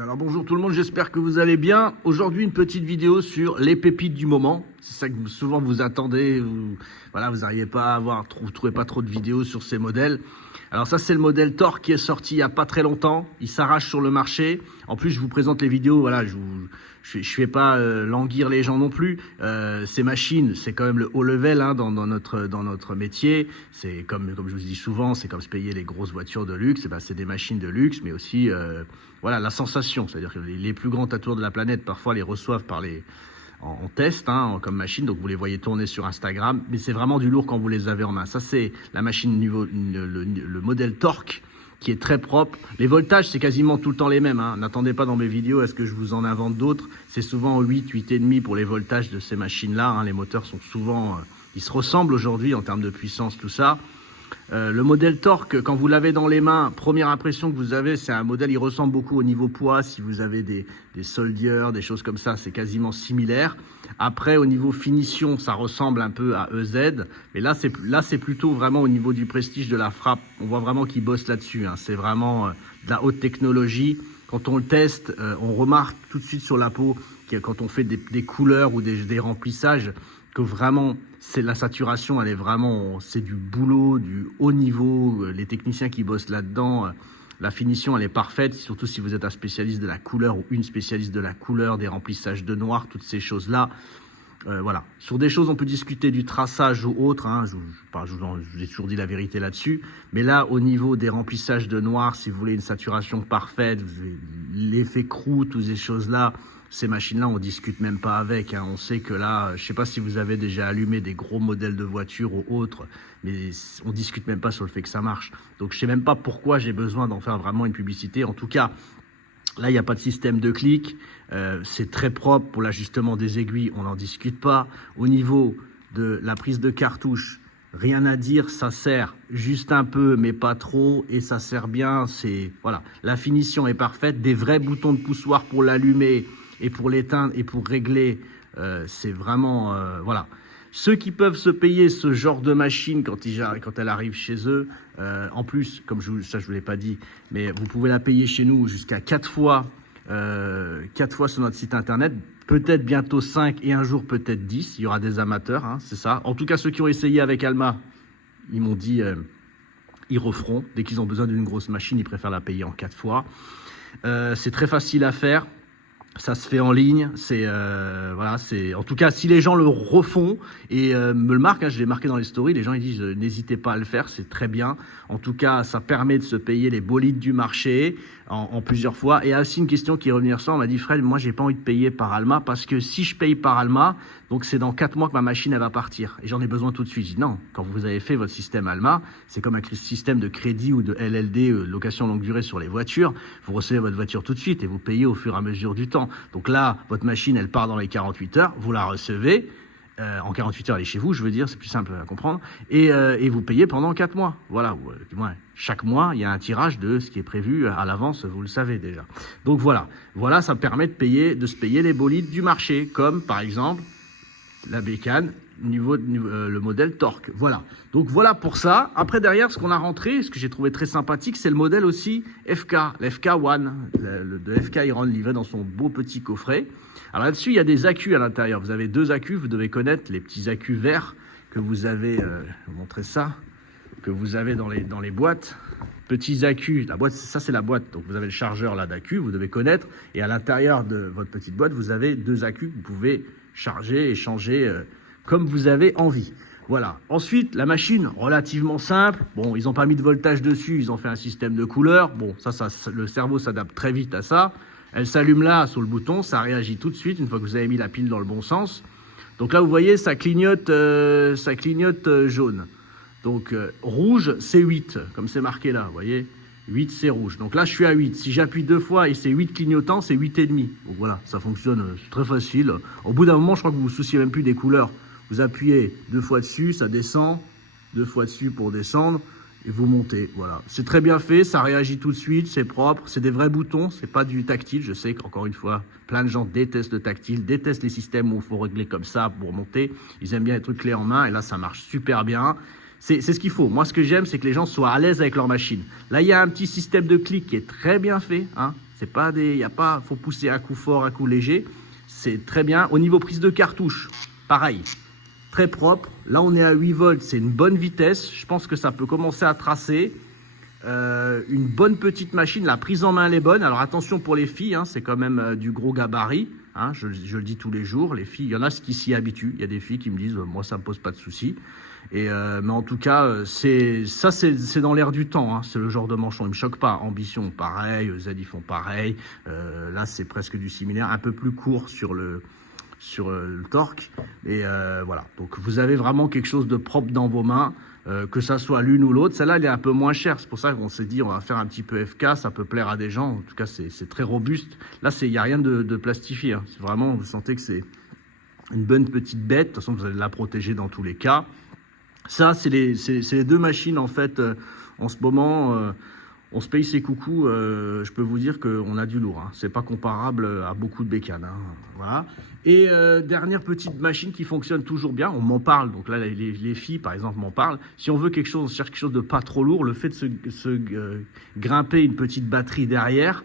Alors bonjour tout le monde, j'espère que vous allez bien. Aujourd'hui une petite vidéo sur les pépites du moment. C'est ça que souvent vous attendez. Voilà, vous n'arrivez pas à avoir, vous trouvez pas trop de vidéos sur ces modèles. Alors ça c'est le modèle Torque qui est sorti il n'y a pas très longtemps. Il s'arrache sur le marché. En plus je vous présente les vidéos. Voilà, je fais pas languir les gens non plus. Ces machines, c'est quand même le haut level hein, dans notre métier. C'est comme je vous dis souvent, c'est comme se payer les grosses voitures de luxe. Et ben, c'est des machines de luxe, mais aussi voilà la sensation. C'est-à-dire que les plus grands tatoueurs de la planète parfois les reçoivent en test hein, comme machine, donc vous les voyez tourner sur Instagram, mais c'est vraiment du lourd quand vous les avez en main. Ça c'est la machine le modèle Torque qui est très propre. Les voltages c'est quasiment tout le temps les mêmes, hein. N'attendez pas dans mes vidéos à ce que je vous en invente d'autres. C'est souvent 8,5 pour les voltages de ces machines là hein. Les moteurs sont souvent ils se ressemblent aujourd'hui en termes de puissance, tout ça. Le modèle Torque, quand vous l'avez dans les mains, première impression que vous avez, c'est un modèle, il ressemble beaucoup au niveau poids. Si vous avez des soldiers, des choses comme ça, c'est quasiment similaire. Après, au niveau finition, ça ressemble un peu à EZ. Mais là, c'est plutôt vraiment au niveau du prestige de la frappe. On voit vraiment qu'ils bossent là-dessus, hein. C'est vraiment de la haute technologie. Quand on le teste, on remarque tout de suite sur la peau, quand on fait des couleurs ou des remplissages, que vraiment, c'est la saturation, elle est vraiment, c'est du boulot, du haut niveau. Les techniciens qui bossent là-dedans, la finition, elle est parfaite, surtout si vous êtes un spécialiste de la couleur ou une spécialiste de la couleur, des remplissages de noir, toutes ces choses-là. Voilà. Sur des choses, on peut discuter du traçage ou autre, hein. Je vous ai toujours dit la vérité là-dessus. Mais là, au niveau des remplissages de noir, si vous voulez une saturation parfaite, l'effet croûte, toutes ces choses-là, ces machines-là, on discute même pas avec, hein. On sait que là, je sais pas si vous avez déjà allumé des gros modèles de voitures ou autres, mais on discute même pas sur le fait que ça marche. Donc je sais même pas pourquoi j'ai besoin d'en faire vraiment une publicité. En tout cas, là, il n'y a pas de système de clic. C'est très propre pour l'ajustement des aiguilles, on n'en discute pas. Au niveau de la prise de cartouche, rien à dire, ça sert juste un peu, mais pas trop, et ça sert bien. Voilà, la finition est parfaite, des vrais boutons de poussoir pour l'allumer et pour l'éteindre et pour régler, c'est vraiment voilà. Ceux qui peuvent se payer ce genre de machine quand elle arrive chez eux, en plus, comme je vous l'ai pas dit, mais vous pouvez la payer chez nous jusqu'à 4 fois sur notre site internet, peut-être bientôt 5 et un jour peut-être 10, il y aura des amateurs, hein, c'est ça. En tout cas, ceux qui ont essayé avec Alma, ils m'ont dit, ils referont. Dès qu'ils ont besoin d'une grosse machine, ils préfèrent la payer en 4 fois. C'est très facile à faire. Ça se fait en ligne, voilà, en tout cas si les gens le refont et me le marquent, hein, je l'ai marqué dans les stories, les gens ils disent n'hésitez pas à le faire, c'est très bien. En tout cas, ça permet de se payer les bolides du marché en plusieurs fois. Et il y a aussi une question qui est revenue sur ça, on m'a dit Fred, moi j'ai pas envie de payer par Alma parce que si je paye par Alma, donc c'est dans 4 mois que ma machine elle va partir et j'en ai besoin tout de suite. Je dis non, quand vous avez fait votre système Alma, c'est comme un système de crédit ou de LLD, location longue durée sur les voitures, vous recevez votre voiture tout de suite et vous payez au fur et à mesure du temps. Donc là, votre machine, elle part dans les 48 heures, vous la recevez, en 48 heures, elle est chez vous, je veux dire, c'est plus simple à comprendre, et vous payez pendant 4 mois. Voilà, du moins, chaque mois, il y a un tirage de ce qui est prévu à l'avance, vous le savez déjà. Donc voilà, ça permet de se payer les bolides du marché, comme par exemple la bécane, le modèle Torque. Voilà. Donc voilà pour ça. Après derrière, ce qu'on a rentré, ce que j'ai trouvé très sympathique, c'est le modèle aussi FK, l'FK One, de FK Iron livré dans son beau petit coffret. Alors là-dessus, il y a des accus à l'intérieur. Vous avez 2 accus, vous devez connaître les petits accus verts que vous avez, je vais vous montrer ça, que vous avez dans les boîtes. Petits accus, la boîte, ça c'est la boîte, donc vous avez le chargeur là d'accus, vous devez connaître, et à l'intérieur de votre petite boîte, vous avez 2 accus que vous pouvez charger et changer comme vous avez envie. Voilà. Ensuite, la machine, relativement simple. Bon, ils n'ont pas mis de voltage dessus, ils ont fait un système de couleurs. Bon, ça le cerveau s'adapte très vite à ça. Elle s'allume là, sur le bouton, ça réagit tout de suite, une fois que vous avez mis la pile dans le bon sens. Donc là, vous voyez, ça clignote jaune. Donc, rouge, c'est 8, comme c'est marqué là, vous voyez. 8, c'est rouge. Donc là, je suis à 8. Si j'appuie 2 fois et c'est 8 clignotants, c'est 8,5. Donc voilà, ça fonctionne, c'est très facile. Au bout d'un moment, je crois que vous vous souciez même plus des couleurs. Vous appuyez 2 fois dessus, ça descend. 2 fois dessus pour descendre. Et vous montez, voilà. C'est très bien fait, ça réagit tout de suite, c'est propre. C'est des vrais boutons, c'est pas du tactile. Je sais qu'encore une fois, plein de gens détestent le tactile, détestent les systèmes où il faut régler comme ça pour monter. Ils aiment bien les trucs clés en main et là, ça marche super bien. C'est ce qu'il faut. Moi, ce que j'aime, c'est que les gens soient à l'aise avec leur machine. Là, il y a un petit système de clic qui est très bien fait, hein. C'est pas des, y a pas, faut pousser à coup fort, à coup léger. C'est très bien. Au niveau prise de cartouche, pareil, très propre. Là, on est à 8 volts, c'est une bonne vitesse. Je pense que ça peut commencer à tracer. Une bonne petite machine, la prise en main elle est bonne. Alors attention pour les filles, hein, c'est quand même du gros gabarit, hein, je le dis tous les jours. Les filles, il y en a qui s'y habituent. Il y a des filles qui me disent moi ça me pose pas de soucis. Mais en tout cas c'est dans l'air du temps, hein, c'est le genre de manchon, il me choque pas. Ambition pareil, Zed ils font pareil. Là c'est presque du similaire, un peu plus court sur le torque. Et voilà, donc vous avez vraiment quelque chose de propre dans vos mains. Que ça soit l'une ou l'autre, celle-là elle est un peu moins chère, c'est pour ça qu'on s'est dit on va faire un petit peu FK, ça peut plaire à des gens, en tout cas c'est très robuste. Là il n'y a rien de plastifié, hein. C'est vraiment, vous sentez que c'est une bonne petite bête, de toute façon vous allez la protéger dans tous les cas. Ça c'est les deux machines en fait, en ce moment, on se paye ses coucous, je peux vous dire qu'on a du lourd, hein. C'est pas comparable à beaucoup de bécanes, hein. Voilà. Et dernière petite machine qui fonctionne toujours bien, on m'en parle, donc là les filles par exemple m'en parlent. Si on veut quelque chose, on cherche quelque chose de pas trop lourd, le fait de se grimper une petite batterie derrière,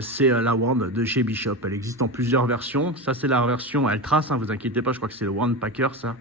c'est la Wand de chez Bishop. Elle existe en plusieurs versions. Ça c'est la version, elle trace, hein, vous inquiétez pas, je crois que c'est le Wand Packer ça.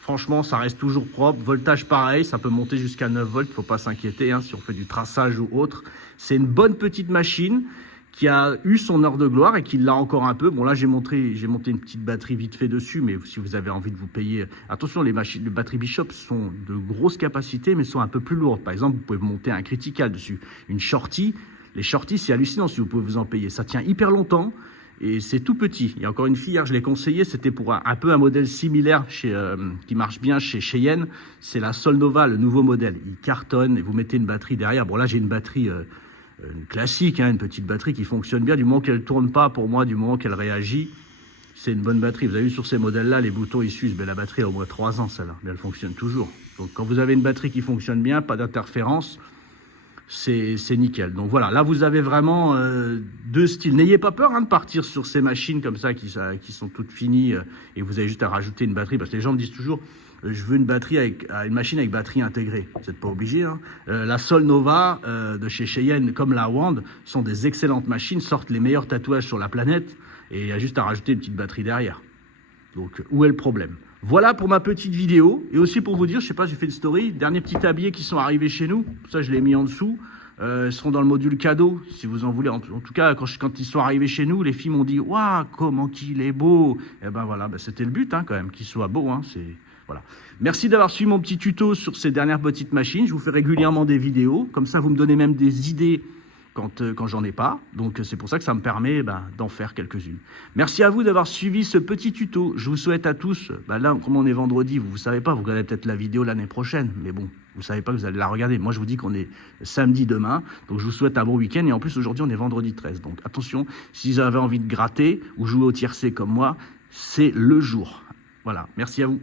Franchement ça reste toujours propre, voltage pareil, ça peut monter jusqu'à 9 volts, faut pas s'inquiéter, hein, si on fait du traçage ou autre. C'est une bonne petite machine qui a eu son heure de gloire et qui l'a encore un peu. Bon là j'ai monté une petite batterie vite fait dessus, mais si vous avez envie de vous payer, attention, les batteries Bishop sont de grosses capacités mais sont un peu plus lourdes. Par exemple vous pouvez monter un critical dessus, une shorty, les shorties c'est hallucinant si vous pouvez vous en payer, ça tient hyper longtemps. Et c'est tout petit. Il y a encore une fille, hier, je l'ai conseillé, c'était pour un peu un modèle similaire qui marche bien chez Cheyenne. C'est la Solnova, le nouveau modèle. Il cartonne et vous mettez une batterie derrière. Bon là, j'ai une batterie une classique, hein, une petite batterie qui fonctionne bien. Du moment qu'elle ne tourne pas, pour moi, du moment qu'elle réagit, c'est une bonne batterie. Vous avez vu sur ces modèles-là, les boutons, ils s'usent. Mais la batterie a au moins 3 ans, celle-là. Mais elle fonctionne toujours. Donc quand vous avez une batterie qui fonctionne bien, pas d'interférence, c'est nickel. Donc voilà, là vous avez vraiment deux styles. N'ayez pas peur, hein, de partir sur ces machines comme ça qui sont toutes finies et vous avez juste à rajouter une batterie, parce que les gens me disent toujours je veux une batterie une machine avec batterie intégrée. Vous n'êtes pas obligé, hein. La Solnova de chez Cheyenne comme la Wand sont des excellentes machines, sortent les meilleurs tatouages sur la planète et il y a juste à rajouter une petite batterie derrière. Donc où est le problème? Voilà pour ma petite vidéo. Et aussi pour vous dire, je sais pas, j'ai fait une story, derniers petits tabliers qui sont arrivés chez nous. Ça, je l'ai mis en dessous. Ils seront dans le module cadeau, si vous en voulez. En tout cas, quand ils sont arrivés chez nous, les filles m'ont dit « Waouh, comment qu'il est beau !» Et ben voilà, c'était le but, hein, quand même, qu'il soit beau. Hein, voilà. Merci d'avoir suivi mon petit tuto sur ces dernières petites machines. Je vous fais régulièrement des vidéos. Comme ça, vous me donnez même des idées quand j'en ai pas. Donc c'est pour ça que ça me permet d'en faire quelques-unes. Merci à vous d'avoir suivi ce petit tuto. Je vous souhaite à tous, là comme on est vendredi, vous savez pas, vous regardez peut-être la vidéo l'année prochaine, mais bon, vous savez pas que vous allez la regarder. Moi je vous dis qu'on est samedi demain, donc je vous souhaite un bon week-end. Et en plus aujourd'hui on est vendredi 13, donc attention, si vous avez envie de gratter ou jouer au tiercé comme moi, c'est le jour. Voilà, merci à vous.